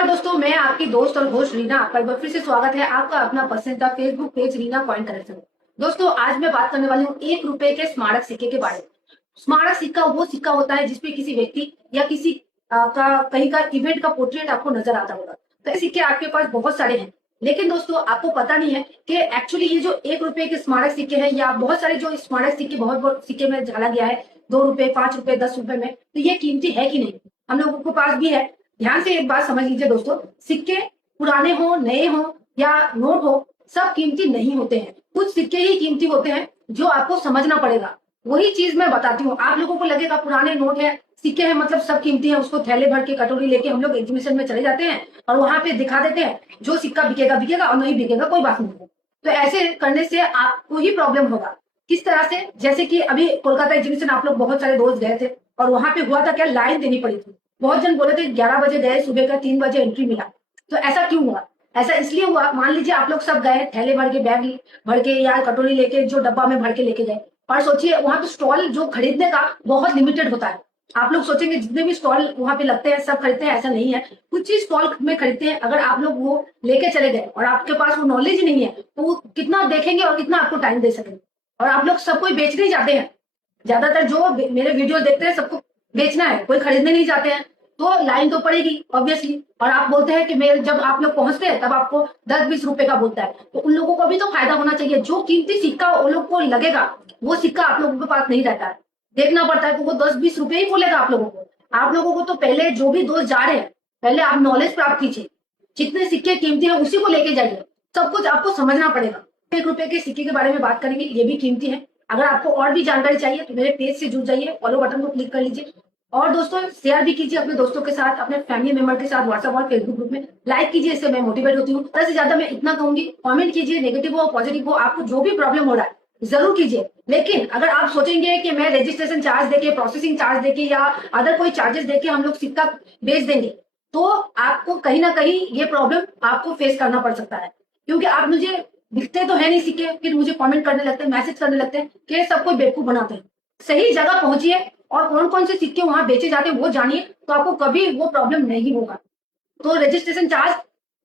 नमस्कार दोस्तों, मैं आपकी दोस्त और होस्ट रीना। आपका एक बार फिर से स्वागत है आपका अपना पसंदीदा Facebook page Reena coin collection. दोस्तों, आज मैं बात करने वाली हूँ 1 रुपए के स्मारक सिक्के के बारे में। स्मारक सिक्का वो सिक्का होता है जिसपे किसी व्यक्ति या किसी का कहीं का इवेंट का पोर्ट्रेट आपको नजर आता होगा। तो ये सिक्के आपके पास बहुत सारे हैं, लेकिन दोस्तों आपको पता नहीं है कि एक्चुअली ये जो 1 रुपए के स्मारक सिक्के हैं या बहुत सारे जो स्मारक सिक्के बहुत बहुत सिक्के में डाला गया है, 2 रुपए, 5 रुपए, 10 रुपए में, तो ये कीमती है कि नहीं, हम लोगों के पास भी है। ध्यान से एक बात समझ लीजिए दोस्तों, सिक्के पुराने हो, नए हो या नोट हो, सब कीमती नहीं होते हैं। कुछ सिक्के ही कीमती होते हैं जो आपको समझना पड़ेगा। वही चीज मैं बताती हूँ। आप लोगों को लगेगा पुराने नोट है, सिक्के हैं, मतलब सब कीमती है, उसको थैले भर के कटोरी लेके हम लोग एग्जीबिशन में चले जाते हैं और वहां पे दिखा देते हैं। जो सिक्का बिकेगा बिकेगा और नहीं बिकेगा कोई बात नहीं है। तो ऐसे करने से आपको ही प्रॉब्लम होगा। किस तरह से? जैसे कि अभी कोलकाता एग्जीबिशन आप लोग बहुत सारे दोस्त गए थे और वहां पे हुआ था क्या, लाइन देनी पड़ी थी। बहुत जन बोले थे 11 बजे गए, सुबह का 3 बजे एंट्री मिला। तो ऐसा क्यों हुआ? ऐसा इसलिए हुआ, मान लीजिए आप लोग सब गए, थैले भर के, बैग भर के या कटोरी लेके, जो डब्बा में भर के लेके गए, और सोचिए वहां तो स्टॉल जो खरीदने का बहुत लिमिटेड होता है। आप लोग सोचेंगे जितने भी स्टॉल वहां पे लगते हैं सब खरीदते हैं, ऐसा नहीं है। कुछ चीज स्टॉल में खरीदते हैं। अगर आप लोग वो लेके चले गए और आपके पास वो नॉलेज ही नहीं है, तो वो कितना देखेंगे और कितना आपको टाइम दे सकेंगे। और आप लोग सब कोई बेचने ही जाते हैं। ज्यादातर जो मेरे वीडियो देखते हैं सबको बेचना है, कोई खरीदने नहीं जाते हैं। तो लाइन तो पड़ेगी ऑब्वियसली। और आप बोलते हैं कि मेरे, जब आप लोग पहुंचते हैं तब आपको 10-20 रुपए का बोलता है, तो उन लोगों को भी तो फायदा होना चाहिए। जो कीमती सिक्का उन लोग को लगेगा वो सिक्का आप लोगों के पास नहीं रहता है, देखना पड़ता है। तो वो 10-20 रुपए ही बोलेगा आप लोगों को। आप लोगों को तो पहले जो भी दोस्त जा रहे हैं, पहले आप नॉलेज प्राप्त कीजिए। जितने सिक्के कीमती है उसी को लेके जाइए। सब कुछ आपको समझना पड़ेगा। 1 रुपए के सिक्के के बारे में बात करेंगे, ये भी कीमती है। अगर आपको और भी जानकारी चाहिए तो मेरे पेज से जुड़ जाइए, फॉलो बटन को क्लिक कर लीजिए। और दोस्तों शेयर भी कीजिए अपने दोस्तों के साथ, अपने फैमिली मेंबर के साथ, व्हाट्सएप और फेसबुक ग्रुप में लाइक कीजिए। इससे मैं मोटिवेट होती हूँ। ज्यादा से ज्यादा मैं इतना कहूंगी, कमेंट कीजिए, नेगेटिव हो पॉजिटिव हो, आपको जो भी प्रॉब्लम हो रहा है जरूर कीजिए। लेकिन अगर आप सोचेंगे कि मैं रजिस्ट्रेशन चार्ज देके, प्रोसेसिंग चार्ज देके या अदर कोई चार्जेस देके हम लोग सिक्का बेच देंगे, तो आपको कहीं ना कहीं ये प्रॉब्लम आपको फेस करना पड़ सकता है। क्योंकि आप मुझे दिखते तो है नहीं सिक्के, फिर मुझे कमेंट करने लगते हैं, मैसेज करने लगते हैं कि सबको बेवकूफ बनाते हैं। सही जगह पहुंचिए और कौन कौन से सिक्के वहां बेचे जाते हैं वो जानिए, तो आपको कभी वो प्रॉब्लम नहीं होगा। तो रजिस्ट्रेशन चार्ज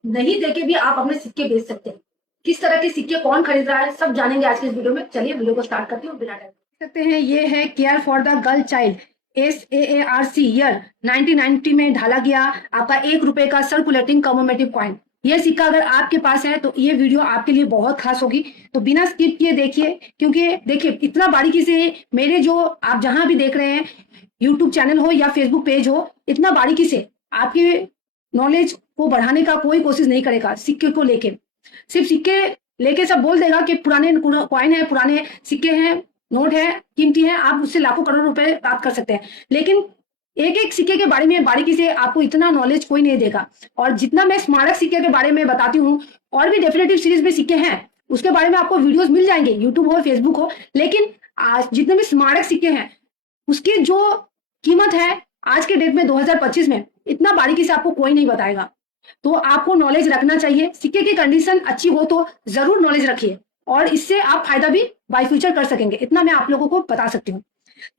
नहीं देके भी आप अपने सिक्के बेच सकते हैं। किस तरह के सिक्के कौन खरीद रहा है सब जानेंगे आज के इस वीडियो में। चलिए वीडियो को स्टार्ट करते हैं बिना टाइम सकते हैं। ये है care for the girl child, SAARC year 1990 में ढाला गया आपका 1 रुपए का सर्कुलेटिंग कमोमेटिव कॉइन। ये सिक्का अगर आपके पास है तो ये वीडियो आपके लिए बहुत खास होगी। तो बिना स्किप किए देखिए, क्योंकि देखिए इतना बारीकी से मेरे जो आप जहां भी देख रहे हैं, यूट्यूब चैनल हो या फेसबुक पेज हो, इतना बारीकी से आपके नॉलेज को बढ़ाने का कोई कोशिश नहीं करेगा। सिक्के को लेके सिर्फ सिक्के लेके सब बोल देगा कि पुराने कॉइन है, पुराने सिक्के हैं, नोट है, कीमती है, आप उससे लाखों करोड़ रुपए प्राप्त कर सकते हैं। लेकिन एक एक सिक्के के बारे में बारीकी से आपको इतना नॉलेज कोई नहीं देगा। और जितना मैं स्मारक सिक्के के बारे में बताती हूँ, और भी डेफिनेटिव सीरीज में सिक्के हैं, उसके बारे में आपको वीडियोस मिल जाएंगे, यूट्यूब हो फेसबुक हो। लेकिन आज जितने भी स्मारक सिक्के हैं उसकी जो कीमत है आज के डेट में 2025 में, इतना बारीकी से आपको कोई नहीं बताएगा। तो आपको नॉलेज रखना चाहिए। सिक्के की कंडीशन अच्छी हो तो जरूर नॉलेज रखिए, और इससे आप फायदा भी बाय फ्यूचर कर सकेंगे, इतना मैं आप लोगों को बता सकती हूँ।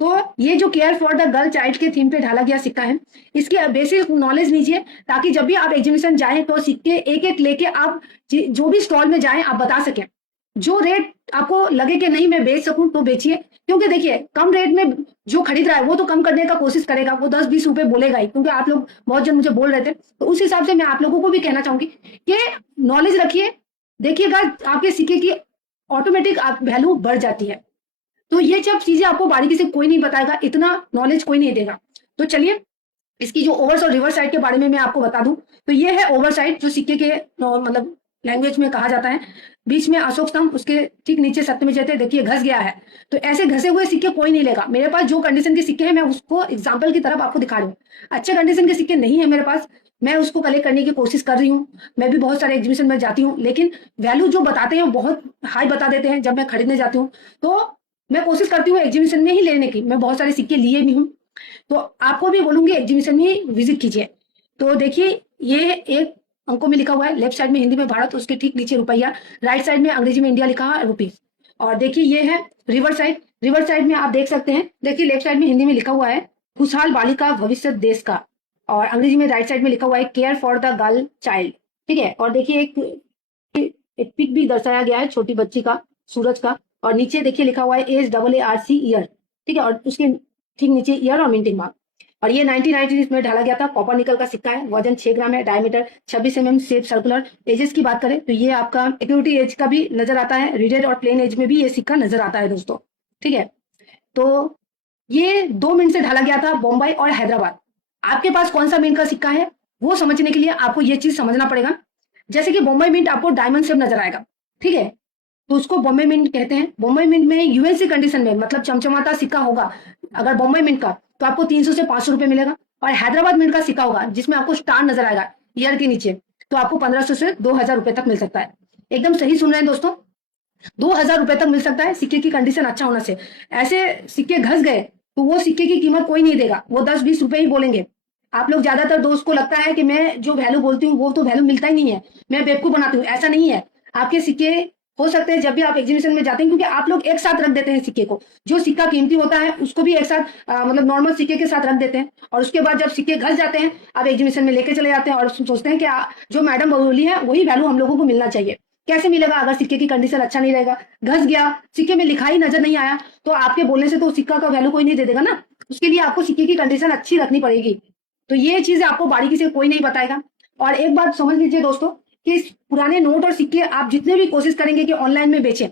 तो ये जो care for the girl child के थीम पे ढाला गया सिक्का है, इसकी बेसिक नॉलेज लीजिए, ताकि जब भी आप एग्जीबिशन जाएं तो सिक्के एक एक लेके आप जो भी स्टॉल में जाएं आप बता सकें। जो रेट आपको लगे कि नहीं मैं बेच सकूं तो बेचिए। क्योंकि देखिए कम रेट में जो खरीद रहा है वो तो कम करने का कोशिश करेगा, वो 10-20 रुपए बोलेगा ही। क्योंकि आप लोग बहुत जन मुझे बोल रहे थे, तो उस हिसाब से मैं आप लोगों को भी कहना चाहूंगी कि नॉलेज रखिए। देखिएगा आपके सिक्के की ऑटोमेटिक वैल्यू बढ़ जाती है। तो ये सब चीजें आपको बारीकी से कोई नहीं बताएगा, इतना नॉलेज कोई नहीं देगा। तो चलिए इसकी जो ओवर्स और रिवर्स साइड के बारे में मैं आपको बता दूं। तो ये है ओवर साइड, जो सिक्के के मतलब लैंग्वेज में कहा जाता है। बीच में अशोक स्तंभ, उसके ठीक नीचे सत्यमेव जयते, देखिए घस गया है। तो ऐसे घसे हुए सिक्के कोई नहीं लेगा। मेरे पास जो कंडीशन के सिक्के हैं मैं उसको एग्जाम्पल की तरफ आपको दिखा रही हूँ। अच्छे कंडीशन के सिक्के नहीं है मेरे पास, मैं उसको कलेक्ट करने की कोशिश कर रही हूँ। मैं भी बहुत सारे एग्जीबिशन में जाती हूँ, लेकिन वैल्यू जो बताते हैं बहुत हाई बता देते हैं जब मैं खरीदने जाती हूँ। तो मैं कोशिश करती हूँ एग्जीबिशन में ही लेने की। मैं बहुत सारे सिक्के लिए भी हूँ, तो आपको भी बोलूंगी एग्जीबिशन में ही विजिट कीजिए। तो देखिए ये एक अंकों में लिखा हुआ है, लेफ्ट साइड में हिंदी में भारत, उसके ठीक नीचे रुपया, राइट साइड में अंग्रेजी में इंडिया लिखा है रुपीज। और देखिए ये है रिवर साइड। रिवर साइड में आप देख सकते हैं, देखिए लेफ्ट साइड में हिंदी में लिखा हुआ है खुशहाल बालिका भविष्य देश का। और अंग्रेजी में राइट साइड में लिखा हुआ है care for the girl child. ठीक है, और देखिए एक पिक भी दर्शाया गया है छोटी बच्ची का, सूरज का, और नीचे देखिए लिखा हुआ है ASAARC ईयर। ठीक है, और उसके ठीक नीचे ईयर और मिंटिंग मार्क। और ये 1990 में ढाला गया था, कॉपर निकल का सिक्का है, वजन 6 ग्राम है, diameter 26 mm, shape circular. Edges की बात करें तो ये आपका एक्यूरिटी एज का भी नजर आता है, रीडेड और प्लेन एज में भी ये सिक्का नजर आता है दोस्तों। ठीक है, तो ये 2 मिनट से ढाला गया था, बॉम्बे और हैदराबाद। आपके पास कौन सा मिंट का सिक्का है वो समझने के लिए आपको ये चीज समझना पड़ेगा। जैसे कि बॉम्बे मिंट आपको डायमंड शेप नजर आएगा, ठीक है, तो उसको बॉम्बे मिंट कहते हैं। बॉम्बे मिंट में यूएसए कंडीशन में मतलब चमचमाता सिक्का होगा अगर बॉम्बे मिंट का, तो आपको 300 से 500 रुपए मिलेगा। और हैदराबाद मिंट का सिक्का होगा जिसमें आपको स्टार नजर आएगा ईयर के नीचे, तो आपको 1500 से 2000 रुपए तक मिल सकता है। एकदम सही सुन रहे हैं दोस्तों, 2000 रुपए तक मिल सकता है सिक्के की कंडीशन अच्छा होने से। ऐसे सिक्के घस गए तो वो सिक्के की कीमत कोई नहीं देगा, वो 10-20 रुपए ही बोलेंगे। आप लोग ज्यादातर दोस्त को लगता है कि मैं जो वैल्यू बोलती हूँ वो तो वैल्यू मिलता ही नहीं है, मैं बेवकूफ बनाती हूँ। ऐसा नहीं है, आपके सिक्के हो सकते हैं जब भी आप एग्जीबिशन में जाते हैं, क्योंकि आप लोग एक साथ रख देते हैं सिक्के को, जो सिक्का कीमती होता है उसको भी एक साथ मतलब नॉर्मल सिक्के के साथ रख देते हैं, और उसके बाद जब सिक्के घस जाते हैं आप एग्जीबिशन में लेके चले जाते हैं और सोचते हैं कि जो मैडम बोली है वही वैल्यू हम लोगों को मिलना चाहिए। कैसे मिलेगा अगर सिक्के की कंडीशन अच्छा नहीं रहेगा, घस गया, सिक्के में लिखाई नजर नहीं आया, तो आपके बोलने से तो सिक्का का वैल्यू कोई नहीं दे देगा ना। उसके लिए आपको सिक्के की कंडीशन अच्छी रखनी पड़ेगी। तो ये चीज आपको बारीकी से कोई नहीं बताएगा। और एक बात समझ लीजिए दोस्तों कि इस पुराने नोट और सिक्के आप जितने भी कोशिश करेंगे कि ऑनलाइन में बेचें,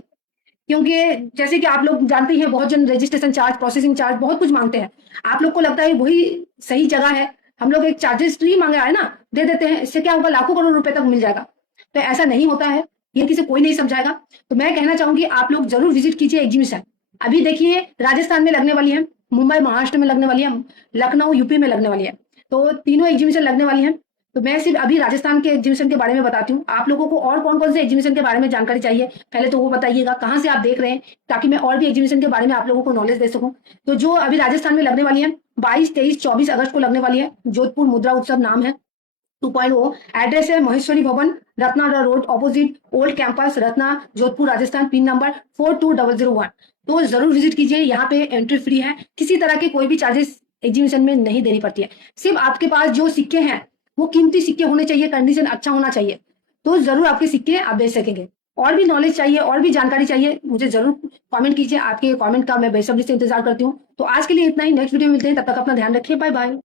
क्योंकि जैसे कि आप लोग जानते हैं बहुत जन रजिस्ट्रेशन चार्ज, प्रोसेसिंग चार्ज बहुत कुछ मांगते हैं। आप लोग को लगता है वही सही जगह है, हम लोग एक चार्जेस फ्री मांगे है ना, दे देते हैं, इससे क्या होगा लाखों करोड़ रुपए तक मिल जाएगा। तो ऐसा नहीं होता है, ये किसी कोई नहीं समझाएगा। तो मैं कहना चाहूंगी आप लोग जरूर विजिट कीजिए एग्जीबिशन। अभी देखिए राजस्थान में लगने वाली है, मुंबई महाराष्ट्र में लगने वाली है, लखनऊ यूपी में लगने वाली है, तो तीनों एग्जीबिशन लगने वाली है। तो मैं सिर्फ अभी राजस्थान के एग्जीबिशन के बारे में बताती हूँ। आप लोगों को और कौन कौन से एग्जीबिशन के बारे में जानकारी चाहिए पहले तो वो बताइएगा, कहाँ से आप देख रहे हैं, ताकि मैं और भी एग्जीबिशन के बारे में आप लोगों को नॉलेज दे सकूं। तो जो अभी राजस्थान में लगने वाली है 22, 23, 24 अगस्त को लगने वाली है, जोधपुर मुद्रा उत्सव नाम है, 2.0। एड्रेस है महेश्वरी भवन, Ratna road, opposite old campus, Ratna, Jodhpur, Rajasthan, pin number 42001। तो जरूर विजिट कीजिए, यहाँ पे एंट्री फ्री है, किसी तरह के कोई भी चार्जेस एग्जीबिशन में नहीं देनी पड़ती है। सिर्फ आपके पास जो सिक्के हैं वो कीमती सिक्के होने चाहिए, कंडीशन अच्छा होना चाहिए, तो जरूर आपके सिक्के आप बेच सकेंगे। और भी नॉलेज चाहिए, और भी जानकारी चाहिए, मुझे जरूर कमेंट कीजिए, आपके कमेंट का मैं बेसब्री से इंतजार करती हूँ। तो आज के लिए इतना ही, नेक्स्ट वीडियो में मिलते हैं, तब तक अपना ध्यान रखिए, बाय बाय।